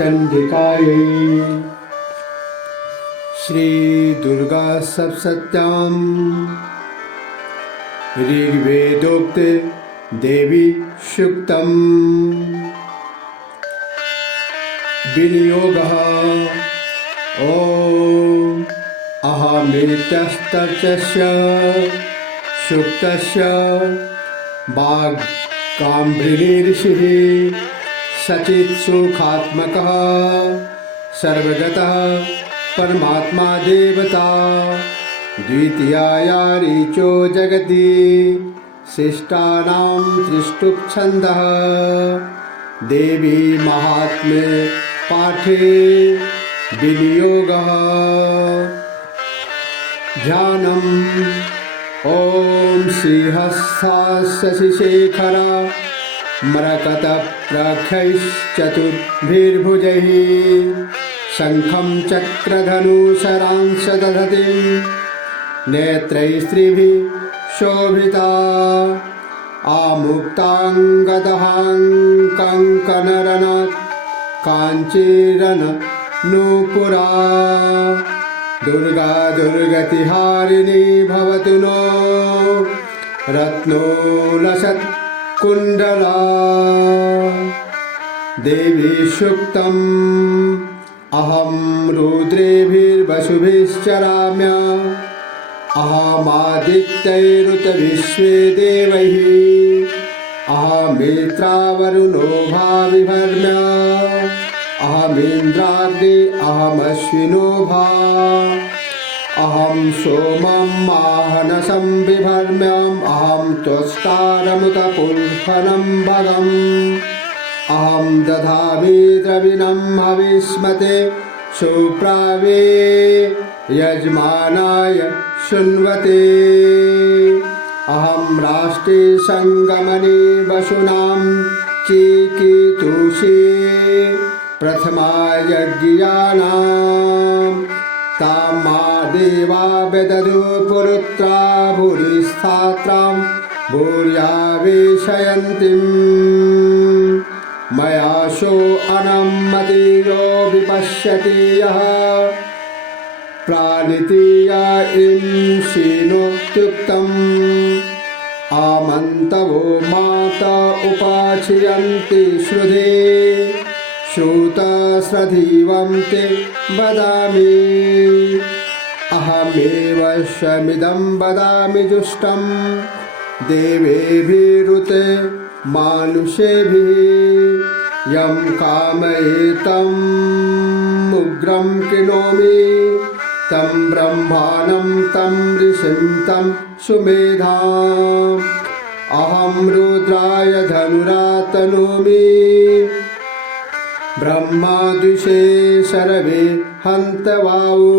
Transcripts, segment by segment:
चंडिकायै श्री दुर्गा सप्तशत्यां ऋग्वेदोक्त देवी सूक्तम् विनियोगः ॐ अहमेतस्तर्चस्य सूक्तस्य वाग्काम्भृणि ऋषिः सचित्सुखात्मकः सर्वगतः परमात्मा देवता द्वितीया ऋचो जगति शिष्टानां त्रिष्टुप्छन्दः देवी महात्म्ये पाठे विनियोगः ध्यानम् ॐ श्रीहस्ताशशिशेखरा मरकतप्रख्यैश्चतुर्भिर्भुजैः शङ्खं चक्रधनुशरांश दधतीं नेत्रैस्त्रिभिः शोभिता आमुक्ताङ्गदहाङ्कङ्कणरणात् काञ्चीरनूपुरा दुर्गा दुर्गतिहारिणी भवतु नो रत्नोलसत्कुण्डला देवी सूक्तम् अहं रुद्रेभिर्वसुभिश्चराम्य अहमादित्यैरुत विश्वे देवैः अहमेत्रावरुणो भाविभर्म्य अहमिन्द्राग्नि अहमश्विनो भा अहं सोमं माहनसं बिभर्म्यम् अहं त्वष्टारमुतपुल्फलं भगम् अहं दधामि द्रविणं हविष्मते सुप्रावे यजमानाय शृण्वते अहं राष्ट्रे संगमने वसूनां चिकीतुषे प्रथमा यज्ञानां तां मा देवा व्यदधु पुरुत्रा भूरिस्थात्रां भूर्यावेशयन्तीं मया शो अनम्मतियो विपश्यति यः प्राणितीया इंशिनोत्युक्तम् आमन्तवो माता उपाचयन्ति श्रुधे श्रुतस्रधीवं ते वदामि अहमेव शमिदं वदामि जुष्टं देवेभिरुत मानुषेभिः यं कामयेतम् उग्रं कृणोमि तं ब्रह्माणं तं ऋषिं तं सुमेधाम् अहं रुद्राय धनुरातनोमि ब्रह्मादिशे सर्वे हन्तवावो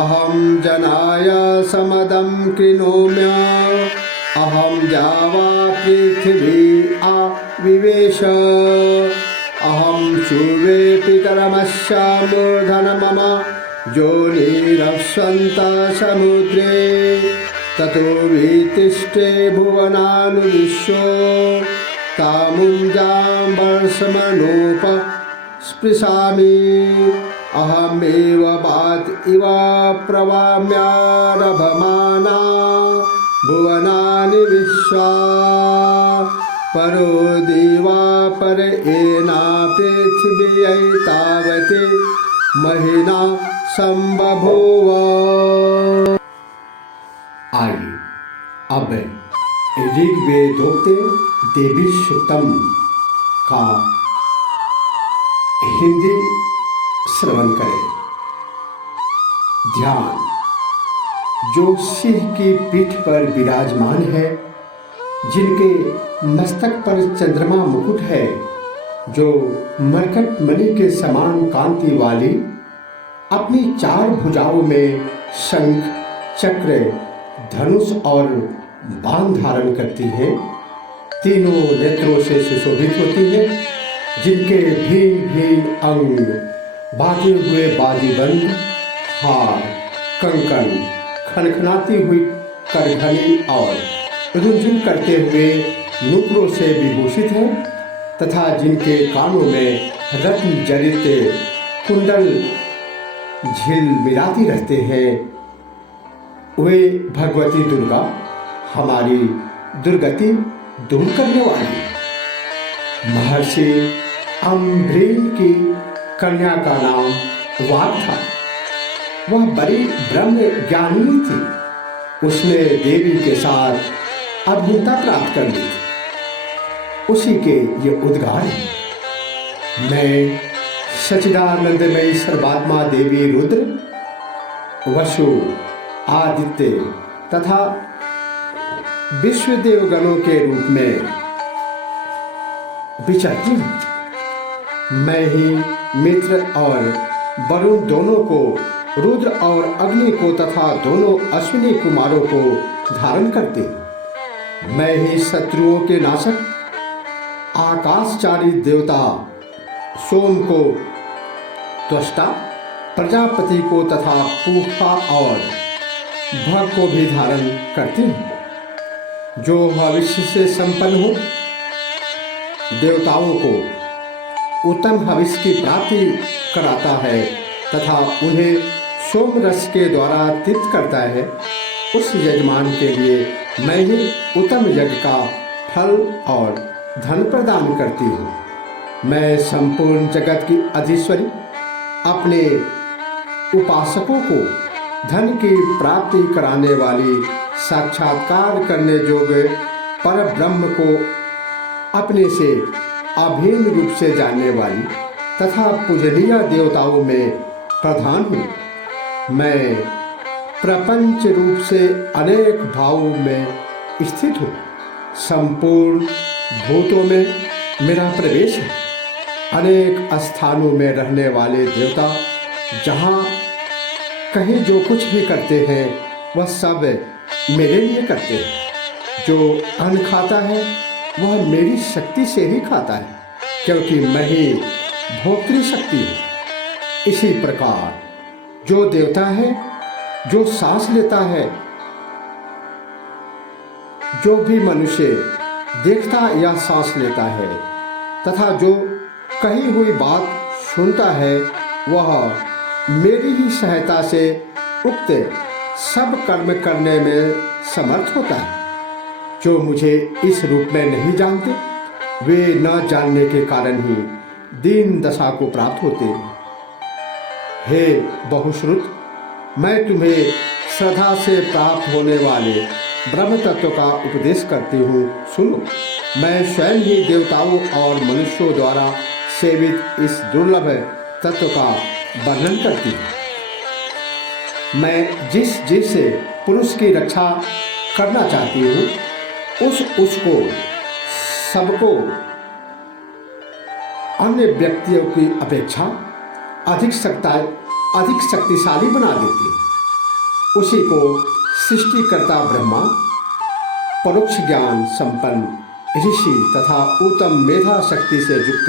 अहं जनाय समदं कृणोम्य अहं जावा पृथिवी आविवेश अहं सूर्ये पितरमस्यामूर्धन मम योनिरप्स्वन्तः समुद्रे ततो वितिष्ठे भुवनानुविश्वो तामुञ्जां वर्षमनोपस्पृशामि अहमेव वात इव प्रवाम्यारभमाना भुवनानि विश्वा परो देवा पर एना पृथिव्यै तावते महिना संबभूव। आइए अब ऋग्वेदोक्त देवी सूक्तम का हिंदी श्रवण करें। ध्यान। जो सिंह की पीठ पर विराजमान है, जिनके मस्तक पर चंद्रमा मुकुट है, जो मरकट मणि के समान कांति वाली अपनी चार भुजाओं में शंख, चक्र, धनुष और बाण धारण करती है, तीनों नेत्रों से सुशोभित होती है, जिनके भिन्न भिन्न अंग बाजे हुए बाजीबंद, हार, कंकन, खनखनाती हुई करघनी और रुझुन करते हुए नुपुरों से विभूषित है, तथा जिनके कानों में रत्न जड़ित कुंडल झिलमिलाती रहते हैं, वे भगवती दुर्गा हमारी दुर्गति दूर करने वाली। महर्षि अम्भृण की कन्या का नाम वाग था। वह बड़ी ब्रह्म ज्ञानी थी। उसने देवी के साथ अभिन्नता प्राप्त कर ली थी। उसी के ये उद्गार हैं। मैं सच्चिदानंदमयी सर्वात्मा देवी रुद्र, वसु, आदित्य तथा विश्व देवगणों के रूप में विचरती हूँ। मैं ही मित्र और वरुण दोनों को, रुद्र और अग्नि को तथा दोनों अश्विनी कुमारों को धारण करती हूँ। मैं ही शत्रुओं के नाशक आकाशचारी देवता सोम को त्वष्टा, प्रजापति को तथा पूषा और भग को भी धारण करती हूँ। जो भविष्य से संपन्न हो, देवताओं को उत्तम भविष्य की प्राप्ति कराता है तथा उन्हें सोम रस के द्वारा तृप्त करता है, उस यजमान के लिए मैं ही उत्तम यज्ञ का फल और धन प्रदान करती हूँ। मैं संपूर्ण जगत की अधीश्वरी, अपने उपासकों को धन की प्राप्ति कराने वाली, साक्षात्कार करने योग्य पर ब्रह्म को अपने से अभिन्न रूप से जानने वाली तथा पूजनीय देवताओं में प्रधान हूँ। मैं प्रपंच रूप से अनेक भावों में स्थित हूँ। संपूर्ण भूतों में मेरा प्रवेश है। अनेक स्थानों में रहने वाले देवता जहाँ कहीं जो कुछ भी करते हैं, वह सब मेरे लिए करते हैं। जो अन्न खाता है वह मेरी शक्ति से ही खाता है, क्योंकि मैं ही भोक्तृ शक्ति हूँ। इसी प्रकार जो देवता है, जो सांस लेता है, जो भी मनुष्य देखता या सांस लेता है तथा जो कही हुई बात सुनता है, वह मेरी ही सहायता से उक्त सब कर्म करने में समर्थ होता है। जो मुझे इस रूप में नहीं जानते, वे न जानने के कारण ही दीन दशा को प्राप्त होते हैं। हे बहुश्रुत, मैं तुम्हें श्रद्धा से प्राप्त होने वाले ब्रह्म तत्व का उपदेश करती हूँ, सुनो। मैं स्वयं ही देवताओं और मनुष्यों द्वारा सेवित इस दुर्लभ तत्व का वर्णन करती हूँ। मैं जिस पुरुष की रक्षा करना चाहती हूँ, उसको सबको अन्य व्यक्तियों की अपेक्षा अधिक शक्तिशाली बना देती है। उसी को सृष्टिकर्ता ब्रह्मा, परोक्ष ज्ञान संपन्न ऋषि तथा उत्तम मेधा शक्ति से युक्त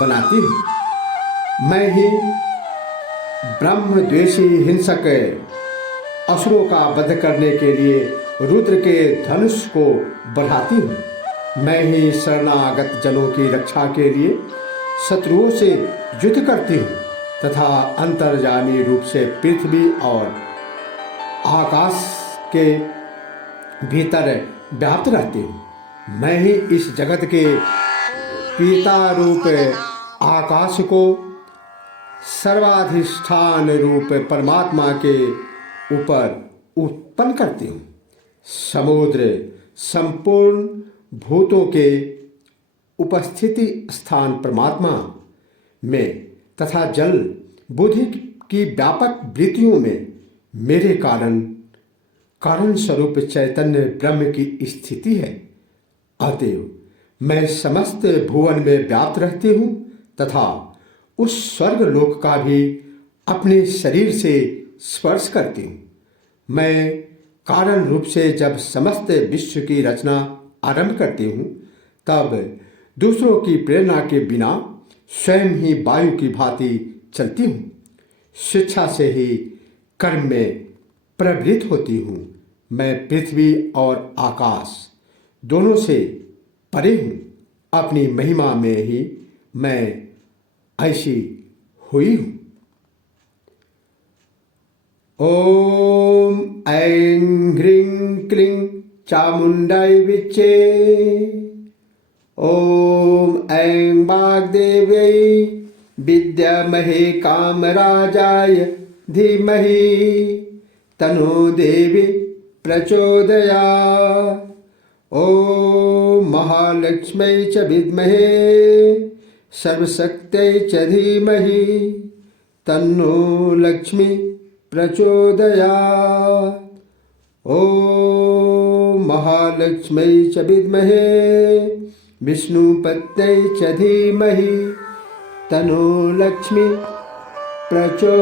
बनाती हूँ। मैं ही ब्रह्म द्वेषी हिंसक असुरों का वध करने के लिए रुद्र के धनुष को बढ़ाती हूँ। मैं ही शरणागत जनों की रक्षा के लिए शत्रुओं से युद्ध करती हूँ तथा अंतर्यामी रूप से पृथ्वी और आकाश के भीतर व्याप्त रहती हूँ। मैं ही इस जगत के पिता रूप आकाश को सर्वाधिष्ठान रूप परमात्मा के ऊपर उत्पन्न करती हूँ। समुद्र संपूर्ण भूतों के उपस्थिति स्थान परमात्मा में तथा जल बुद्धि की व्यापक वृत्तियों में मेरे कारण स्वरूप चैतन्य ब्रह्म की स्थिति है। अतएव मैं समस्त भुवन में व्याप्त रहती हूँ तथा उस स्वर्ग लोक का भी अपने शरीर से स्पर्श करती हूँ। मैं कारण रूप से जब समस्त विश्व की रचना आरंभ करती हूँ, तब दूसरों की प्रेरणा के बिना स्वयं ही वायु की भांति चलती हूँ। शिक्षा से ही कर्म में प्रवृत्त होती हूँ। मैं पृथ्वी और आकाश दोनों से परे हूँ। अपनी महिमा में ही मैं ऐसी हुई हूँ। ओम ऐं ह्रीं क्लीं चामुंडाई विच्चे। ओम ऐं वाग्देव्यै विद्महे कामराजाय धीमहि तन्नो देवी प्रचोदयात्। ओम महालक्ष्म्यै च विद्महे सर्वशक्त्यै च धीमहि तन्नो लक्ष्मी प्रचोदयात्। ओम महालक्ष्म्यै च विद्महे विष्णुपत्न्यै च धीमहि तन्नो लक्ष्मी प्रचोदयात्।